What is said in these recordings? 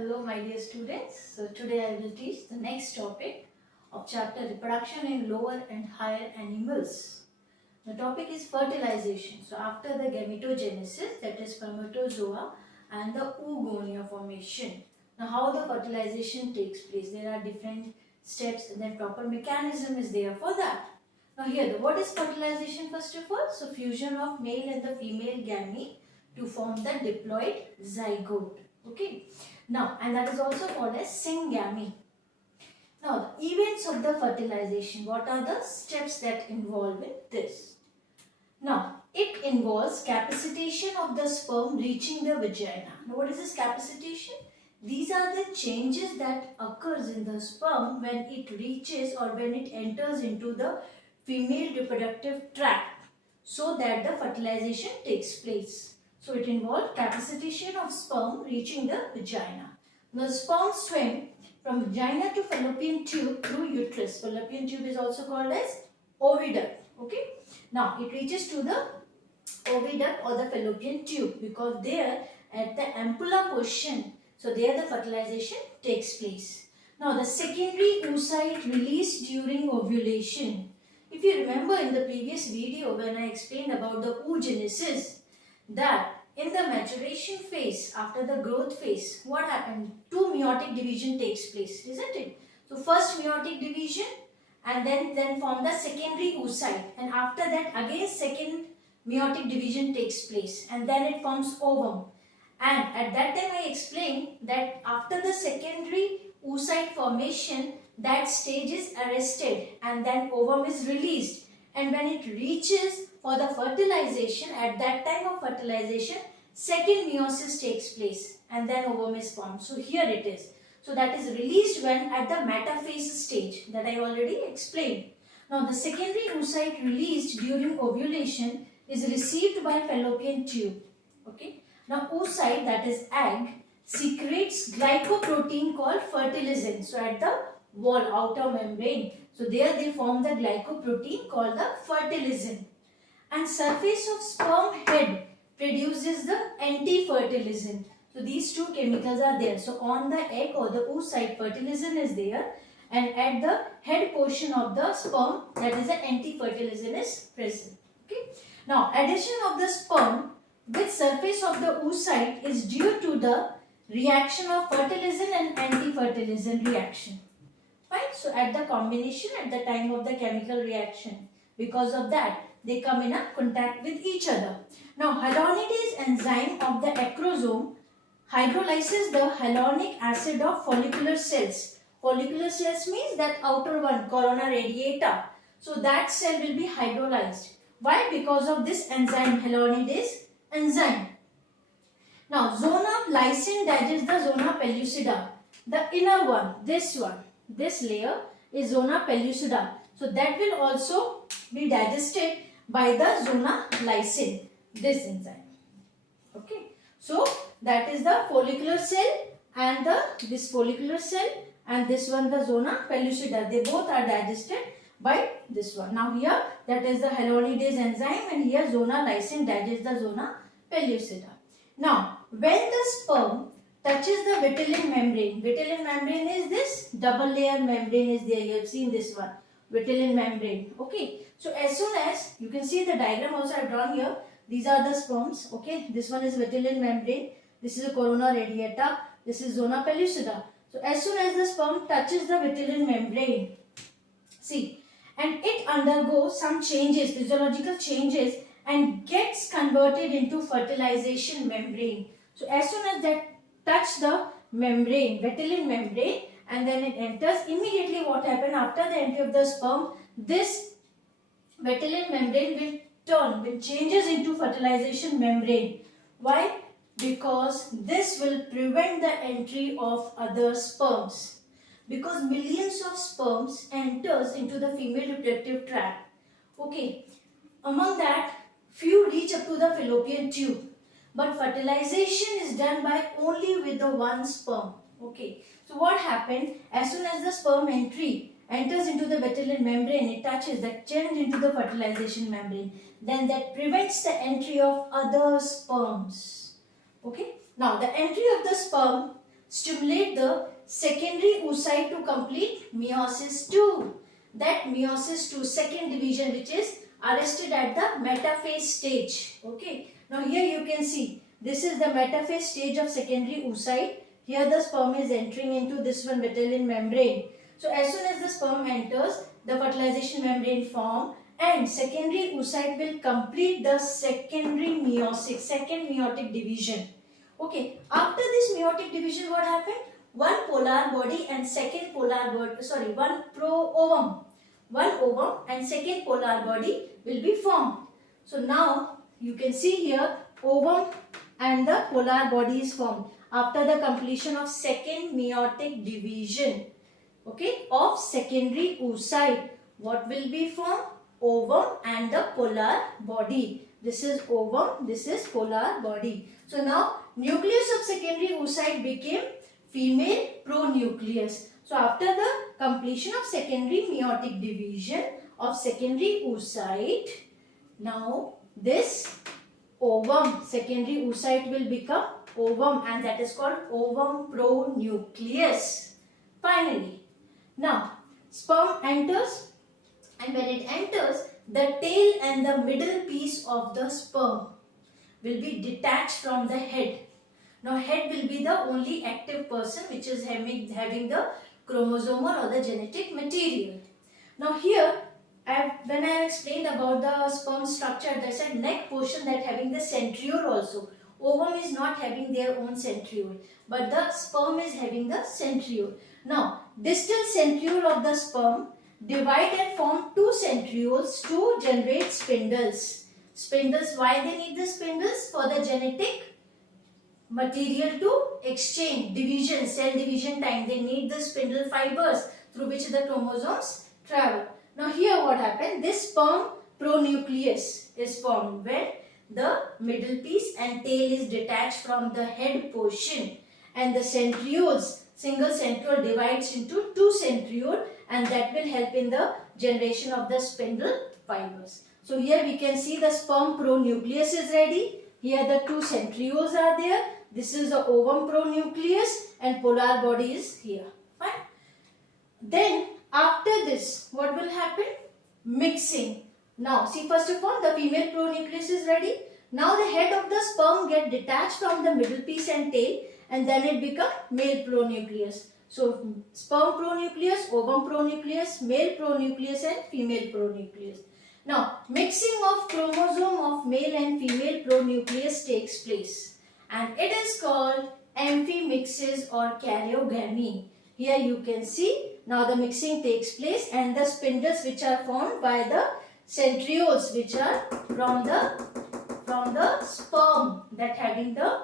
Hello my dear students. So today I will teach the next topic of chapter reproduction in lower and higher animals. The topic is fertilization. So after the gametogenesis, that is spermatozoa and the oogonia formation. Now how the fertilization takes place? There are different steps and then proper mechanism is there for that. Now here, what is fertilization first of all? So fusion of male and the female gamete to form the diploid zygote. Okay. Now, and that is also called as syngamy. Now, the events of the fertilization. What are the steps that involve in this? Now, it involves capacitation of the sperm reaching the vagina. Now, what is this capacitation? These are the changes that occurs in the sperm when it reaches or when it enters into the female reproductive tract so that the fertilization takes place. So it involves capacitation of sperm reaching the vagina. Now the sperm swim from vagina to fallopian tube through uterus. Fallopian tube is also called as oviduct. Okay. Now it reaches to the oviduct or the fallopian tube because there at the ampulla portion, so there the fertilization takes place. Now the secondary oocyte released during ovulation. If you remember in the previous video when I explained about the oogenesis, that in the maturation phase, after the growth phase, what happened? Two meiotic division takes place, isn't it? So first meiotic division and then form the secondary oocyte, and after that again second meiotic division takes place and then it forms ovum. And at that time I explained that after the secondary oocyte formation, that stage is arrested and then ovum is released, and when it reaches for the fertilization, at that time of fertilization, second meiosis takes place and then ovum is formed. So here it is. So that is released when at the metaphase stage that I already explained. Now the secondary oocyte released during ovulation is received by fallopian tube. Okay. Now oocyte, that is egg, secretes glycoprotein called fertilizin. So at the wall, outer membrane. So there they form the glycoprotein called the fertilizin. And surface of sperm head produces the anti-fertilizin. So these two chemicals are there. So on the egg or the oocyte, fertilizin is there, and at the head portion of the sperm, that is the anti-fertilizin is present. Okay. Now addition of the sperm with surface of the oocyte is due to the reaction of fertilizin and anti-fertilizin reaction. Fine. So at the combination at the time of the chemical reaction, because of that, they come in a contact with each other. Now, hyaluronidase enzyme of the acrosome hydrolyzes the hyaluronic acid of follicular cells. Follicular cells means that outer one, corona radiata. So, that cell will be hydrolyzed. Why? Because of this enzyme, hyaluronidase enzyme. Now, zona lysine digests the zona pellucida. The inner one, this layer is zona pellucida. So, that will also be digested by the zona lysine, this enzyme. Okay. So that is the follicular cell and this follicular cell and this one the zona pellucida. They both are digested by this one. Now here that is the hyaluronidase enzyme and here zona lysine digests the zona pellucida. Now when the sperm touches the vitelline membrane is this double layer membrane is there. You have seen this one. Vitelline membrane. Okay. So as soon as you can see the diagram also I have drawn here. These are the sperms. Okay. This one is vitelline membrane. This is a corona radiata. This is zona pellucida. So as soon as the sperm touches the vitelline membrane, see, and it undergoes some changes, physiological changes, and gets converted into fertilization membrane. So as soon as that touch the membrane, vitelline membrane, and then it enters, immediately what happens after the entry of the sperm, this vitelline membrane will changes into fertilization membrane. Why? Because this will prevent the entry of other sperms. Because millions of sperms enters into the female reproductive tract. Okay. Among that, few reach up to the fallopian tube. But fertilization is done by only with the one sperm. Okay. So what happened? As soon as the sperm enters into the vitelline membrane, it touches that change into the fertilization membrane. Then that prevents the entry of other sperms. Okay. Now the entry of the sperm stimulate the secondary oocyte to complete meiosis 2. That meiosis 2 second division which is arrested at the metaphase stage. Okay. Now here you can see this is the metaphase stage of secondary oocyte. Here the sperm is entering into this one Vitelline membrane. So as soon as the sperm enters, the fertilization membrane form and secondary oocyte will complete the secondary meiosis, second meiotic division. Okay, after this meiotic division what happened? One polar body and second polar body, one ovum. One ovum and second polar body will be formed. So now you can see here ovum and the polar body is formed after the completion of second meiotic division, okay, of secondary oocyte. What will be formed? Ovum and the polar body. This is ovum, this is polar body. So now nucleus of secondary oocyte became female pronucleus. So after the completion of secondary meiotic division of secondary oocyte, now this ovum, secondary oocyte will become ovum and that is called ovum pronucleus. Finally, now sperm enters, and when it enters, the tail and the middle piece of the sperm will be detached from the head. Now head will be the only active person which is having the chromosomal or the genetic material. Now here when I explained about the sperm structure, I said neck portion that having the centriole also. Ovum is not having their own centriole, but the sperm is having the centriole. Now distal centriole of the sperm divide and form two centrioles to generate spindles. Spindles, why they need the spindles? For the genetic material to exchange, division, cell division time. They need the spindle fibers through which the chromosomes travel. Now here what happened? This sperm pronucleus is formed when the middle piece and tail is detached from the head portion, and the centrioles, single centriole divides into two centriole, and that will help in the generation of the spindle fibers. So here we can see the sperm pronucleus is ready. Here the two centrioles are there. This is the ovum pronucleus and polar body is here. Fine. Then after this what will happen? Mixing. Now see, first of all the female pronucleus is ready. Now the head of the sperm get detached from the middle piece and tail, and then it become male pronucleus. So sperm pronucleus, ovum pronucleus, male pronucleus and female pronucleus. Now mixing of chromosome of male and female pronucleus takes place, and it is called amphimixis or karyogamy. Here you can see now the mixing takes place, and the spindles which are formed by the centrioles which are from the sperm that having the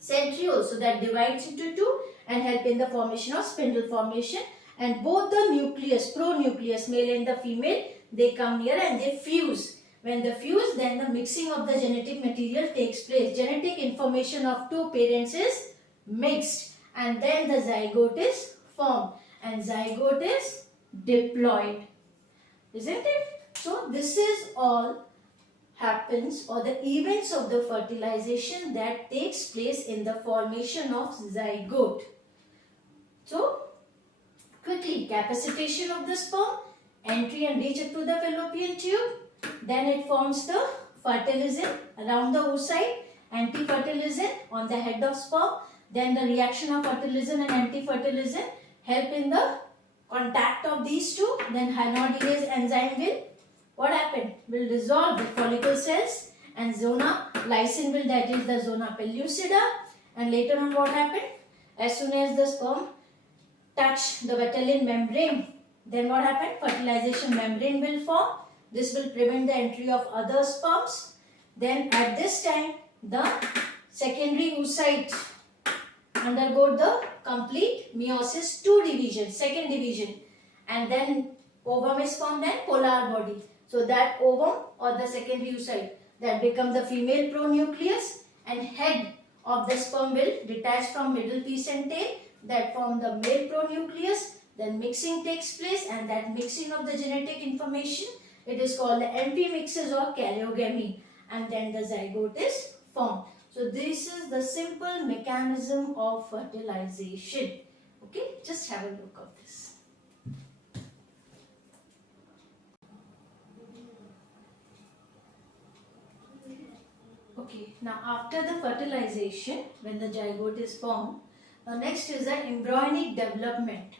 centrioles, so that divides into two and help in the formation of spindle formation, and both the nucleus, pronucleus, male and the female, they come here and they fuse. When they fuse, then the mixing of the genetic material takes place. Genetic information of two parents is mixed, and then the zygote is formed, and zygote is diploid, isn't it? So this is all happens, or the events of the fertilization that takes place in the formation of zygote. So quickly, capacitation of the sperm, entry and reach up to the fallopian tube, then it forms the fertilizin around the oocyte, antifertilizin on the head of sperm, then the reaction of fertilizin and antifertilizin help in the contact of these two, then hyalinidase enzyme will what happened? Will dissolve the follicle cells, and zona lysine will digest the zona pellucida, and later on what happened? As soon as the sperm touch the Vitelline membrane, then what happened? Fertilization membrane will form. This will prevent the entry of other sperms. Then at this time the secondary oocyte undergo the complete meiosis 2 division, second division, and then ovum is formed, then polar body. So that ovum or the secondary oocyte that become the female pronucleus, and head of the sperm will detach from middle piece and tail, that form the male pronucleus. Then mixing takes place, and that mixing of the genetic information, it is called the amphimixis or karyogamy, and then the zygote is formed. So this is the simple mechanism of fertilization. Okay, just have a look of this. Okay, now after the fertilization, when the zygote is formed, next is the embryonic development.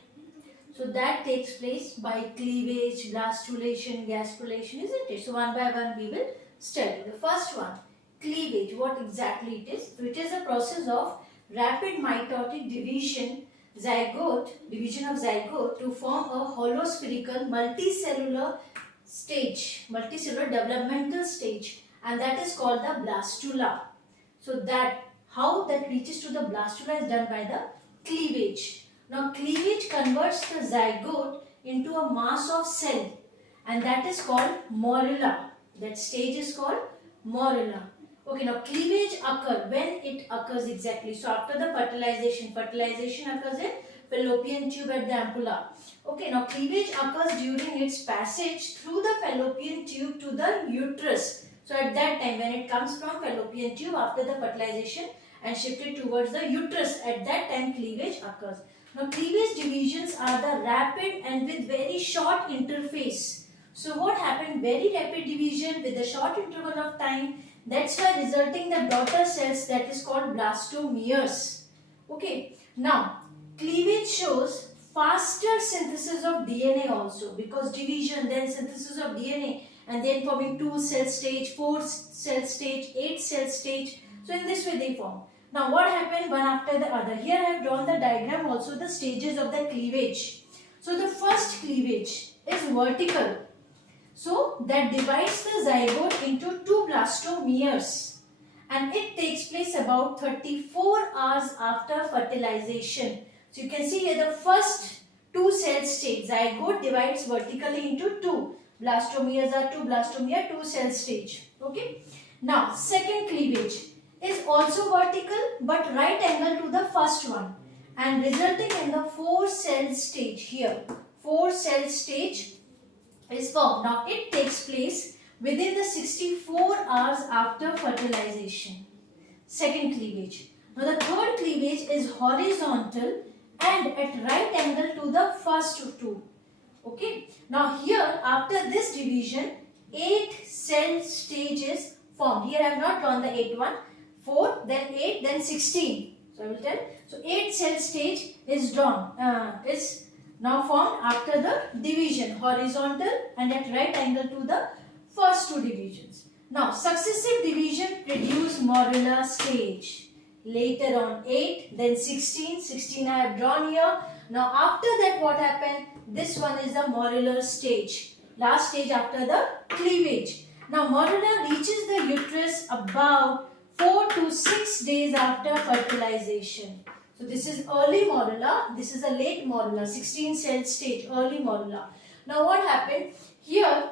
So that takes place by cleavage, blastulation, gastrulation, isn't it? So one by one we will study. The first one, cleavage, what exactly it is? So it is a process of rapid mitotic division of zygote to form a hollow spherical multicellular developmental stage, and that is called the blastula. So that how that reaches to the blastula is done by the cleavage. Now cleavage converts the zygote into a mass of cell, and that is called morula. That stage is called morula. Okay, now cleavage occurs when it occurs exactly. So after the fertilization occurs in fallopian tube at the ampulla. Okay, now cleavage occurs during its passage through the fallopian tube to the uterus. So at that time, when it comes from fallopian tube after the fertilization and shifted towards the uterus, at that time cleavage occurs. Now cleavage divisions are the rapid and with very short interface. So what happened? Very rapid division with a short interval of time. That's why resulting the daughter cells, that is called blastomeres. Okay. Now cleavage shows faster synthesis of DNA also, because division, then synthesis of DNA, and then forming 2 cell stage, 4 cell stage, 8 cell stage. So in this way they form. Now what happened one after the other? Here I have drawn the diagram also, the stages of the cleavage. So the first cleavage is vertical. So that divides the zygote into 2 blastomeres, and it takes place about 34 hours after fertilization. So you can see here the first 2 cell stage, zygote divides vertically into 2. Blastomeres are 2 blastomere, 2 cell stage. Okay. Now second cleavage is also vertical but right angle to the first one, and resulting in the 4 cell stage here. 4 cell stage is formed. Now it takes place within the 64 hours after fertilization. Second cleavage. Now the third cleavage is horizontal and at right angle to the first 2. Okay. Now here after this division 8 cell stages formed. Here I have not drawn the 8 one. 4, then 8, then 16. So I will tell. So 8 cell stage is drawn. Is now formed after the division, horizontal and at right angle to the first 2 divisions. Now successive division produce morula stage. Later on 8, then 16. 16 I have drawn here. Now after that what happened? This one is the morular stage. Last stage after the cleavage. Now morula reaches the uterus about 4 to 6 days after fertilization. So this is early morula, this is a late morula, 16 cell stage, early morula. Now what happened? Here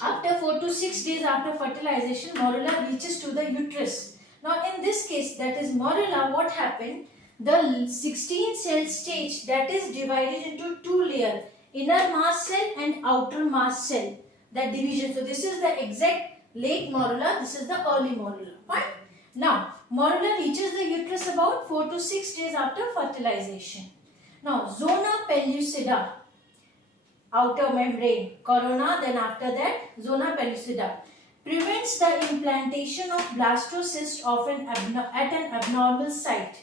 after 4 to 6 days after fertilization, morula reaches to the uterus. Now in this case, that is morula, what happened? The 16 cell stage, that is divided into 2 layers, inner mast cell and outer mast cell, that division. So this is the exact late morula, this is the early morula. Fine. Now morula reaches the uterus about 4 to 6 days after fertilization. Now zona pellucida, outer membrane, corona, then after that zona pellucida, prevents the implantation of blastocyst at an abnormal site.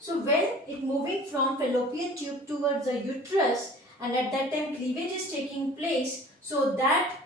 So when it moving from fallopian tube towards the uterus, and at that time cleavage is taking place, so that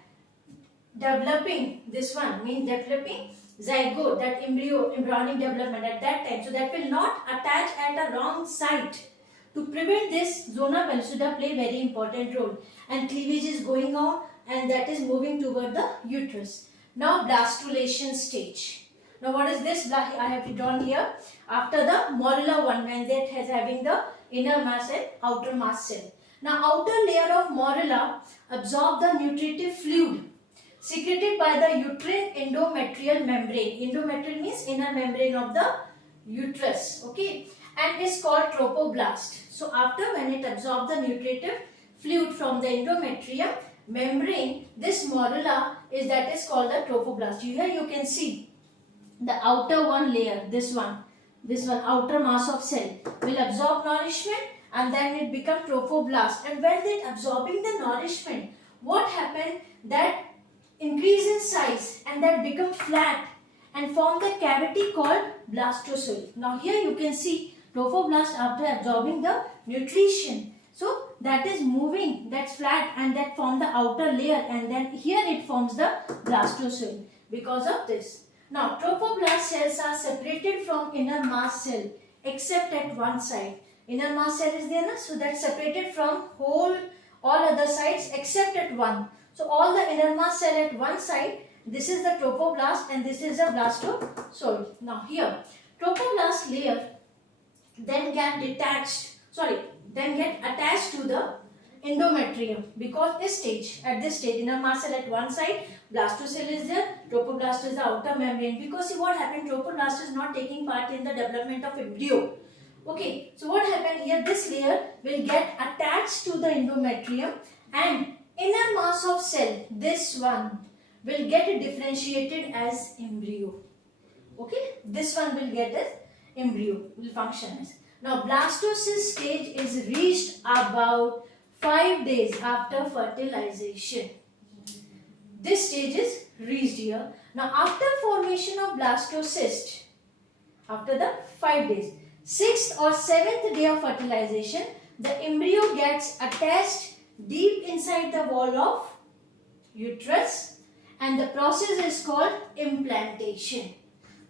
developing, this one means developing zygote, that embryonic development at that time, so that will not attach at a wrong site. To prevent this, zona pellucida play very important role, and cleavage is going on and that is moving toward the uterus. Now blastulation stage. Now what is this? I have drawn here after the morula one, when that has having the inner mass and outer mass cell. Now outer layer of morula absorb the nutritive fluid secreted by the uterine endometrial membrane. Endometrial means inner membrane of the uterus. Okay, and is called trophoblast. So after when it absorbs the nutritive fluid from the endometrium membrane, this morula is called the trophoblast. Here you can see the outer one layer, this one outer mass of cell will absorb nourishment, and then it become trophoblast. And when it absorbing the nourishment, what happened, that increase in size and that become flat and form the cavity called blastocoel. Now here you can see trophoblast after absorbing the nutrition. So that is moving, that's flat, and that form the outer layer, and then here it forms the blastocoel because of this. Now trophoblast cells are separated from inner mass cell except at one side. Inner mass cell is there, so that's separated from all other sides except at one. So all the inner mass cell at one side, this is the trophoblast and this is the blastocoel. Now here trophoblast layer then get attached to the endometrium, because at this stage inner mass cell at one side, blastocell is there, trophoblast is the outer membrane. Because see what happened, trophoblast is not taking part in the development of embryo. Okay, so what happened here, this layer will get attached to the endometrium, and inner mass of cell, this one, will get differentiated as embryo. Okay, this one will get as embryo, will function as. Now blastocyst stage is reached about 5 days after fertilization. This stage is reached here. Now after formation of blastocyst, after the 5 days, 6th or 7th day of fertilization, the embryo gets attached deep inside the wall of uterus, and the process is called implantation.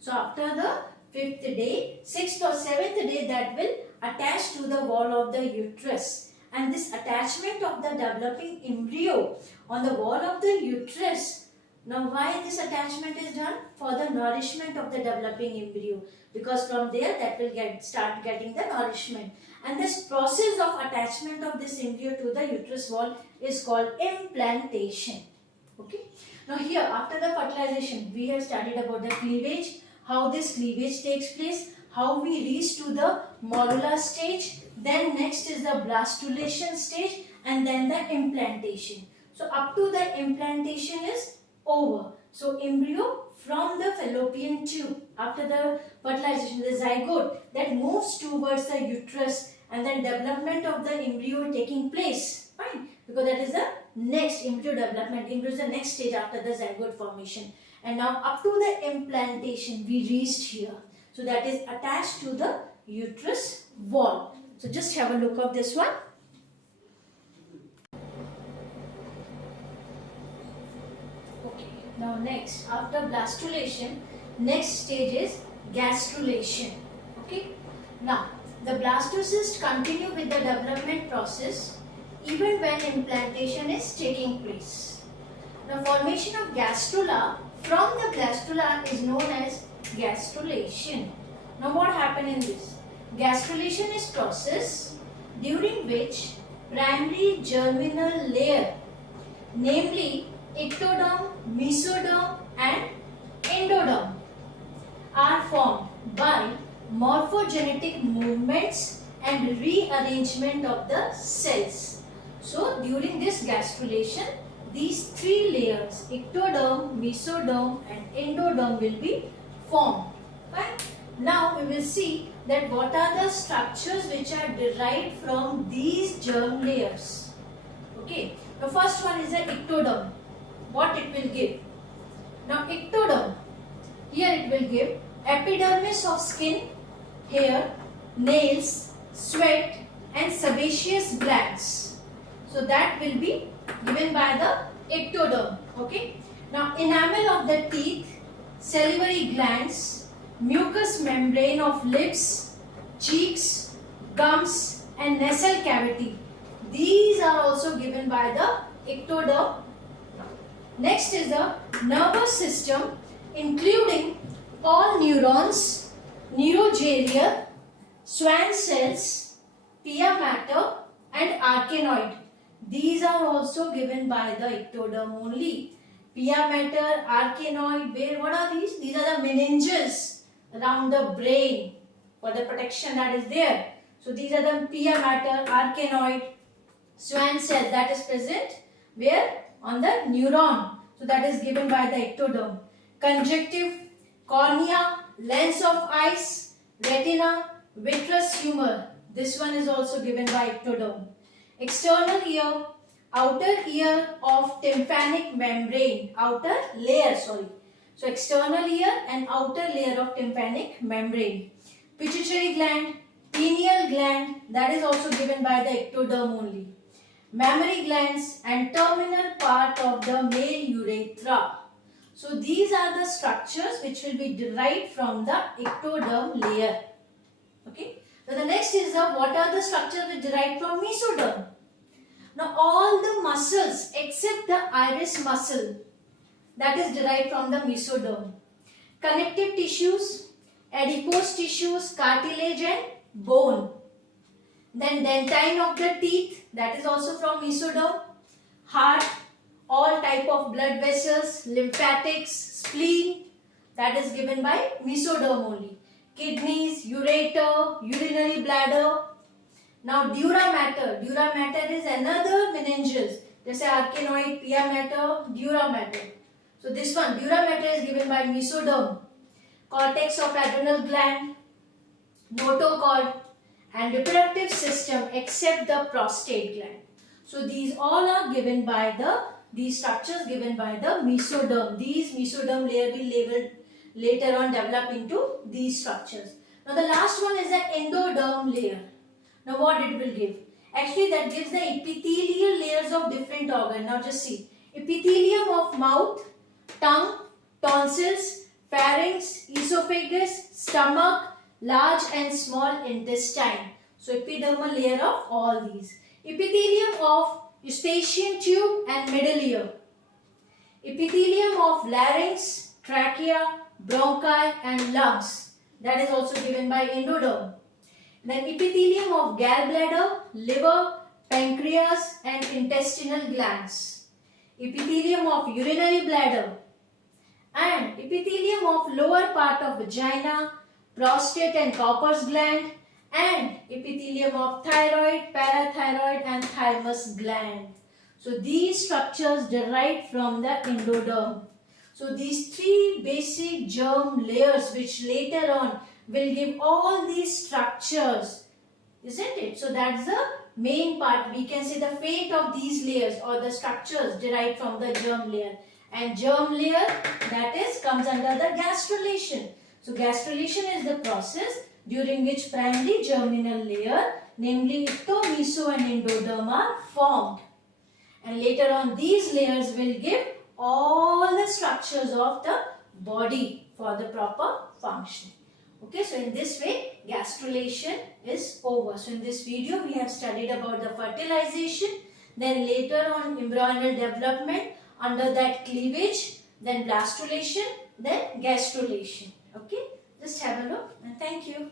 So after the 5th day, 6th or 7th day, that will attach to the wall of the uterus. And this attachment of the developing embryo on the wall of the uterus, now why this attachment is done? For the nourishment of the developing embryo, because from there that will start getting the nourishment. And this process of attachment of this embryo to the uterus wall is called implantation. Okay. Now here after the fertilization, we have studied about the cleavage, how this cleavage takes place, how we reach to the morula stage, then next is the blastulation stage, and then the implantation. So up to the implantation is over. So embryo from the fallopian tube, after the fertilization, the zygote that moves towards the uterus, and then development of the embryo taking place. Fine, because that is the next embryo development. Embryo is the next stage after the zygote formation. And now up to the implantation we reached here. So that is attached to the uterus wall. So just have a look of this one. Okay. Now next, after blastulation, next stage is gastrulation. Okay. Now the blastocysts continue with the development process even when implantation is taking place. Now formation of gastrula from the blastula is known as gastrulation. Now what happened in this? Gastrulation is process during which primary germinal layer, namely ectoderm, mesoderm and endoderm, are formed by morphogenetic movements and rearrangement of the cells. So during this gastrulation, these three layers, ectoderm, mesoderm and endoderm, will be formed. Right? Now we will see that what are the structures which are derived from these germ layers. Okay. The first one is the ectoderm. What it will give? Now ectoderm, here it will give epidermis of skin, hair, nails, sweat and sebaceous glands. So that will be given by the ectoderm. Okay. Now enamel of the teeth, salivary glands, mucous membrane of lips, cheeks, gums and nasal cavity. These are also given by the ectoderm. Next is the nervous system, including all neurons, neurogalia, Schwann cells, pia mater and arachnoid. These are also given by the ectoderm only. Pia mater, arachnoid, what are these? These are the meninges around the brain for the protection that is there. So these are the pia mater, arachnoid, Schwann cell that is present where? On the neuron. So that is given by the ectoderm. Conjunctive cornea, lens of eyes, retina, vitreous humor. This one is also given by ectoderm. External ear, outer ear of tympanic membrane, outer layer, sorry. So external ear and outer layer of tympanic membrane. Pituitary gland, pineal gland, that is also given by the ectoderm only. Mammary glands and terminal part of the male urethra. So these are the structures which will be derived from the ectoderm layer. Okay. So the next is what are the structures which derived from mesoderm? Now all the muscles except the iris muscle, that is derived from the mesoderm. Connective tissues, adipose tissues, cartilage and bone. Then dentine of the teeth, that is also from mesoderm. Heart, all type of blood vessels, lymphatics, spleen, that is given by mesoderm only. Kidneys, ureter, urinary bladder. Now dura mater is another meninges. Just arachnoid, pia mater, dura mater. So this one, dura mater is given by mesoderm. Cortex of adrenal gland, notochord, and reproductive system except the prostate gland. So these all are given by these structures given by the mesoderm. These mesoderm layer will later on develop into these structures. Now the last one is the endoderm layer. Now what it will give? Actually that gives the epithelial layers of different organs. Now just see. Epithelium of mouth, tongue, tonsils, pharynx, esophagus, stomach, large and small intestine. So epidermal layer of all these. Epithelium of eustachian tube and middle ear. Epithelium of larynx, trachea, bronchi and lungs. That is also given by endoderm. Then epithelium of gallbladder, liver, pancreas and intestinal glands. Epithelium of urinary bladder. And epithelium of lower part of vagina, prostate and Cowper's gland, and epithelium of thyroid, parathyroid and thymus gland. So these structures derived from the endoderm. So these three basic germ layers which later on will give all these structures, isn't it? So that's the main part. We can say the fate of these layers or the structures derived from the germ layer. And germ layer, that is, comes under the gastrulation. So gastrulation is the process during which primary germinal layer, namely ecto, meso and endoderm are formed. And later on these layers will give all the structures of the body for the proper function. Okay, so in this way gastrulation is over. So in this video we have studied about the fertilization, then later on embryonal development, under that cleavage, then blastulation, then gastrulation. Okay, just have a look and thank you.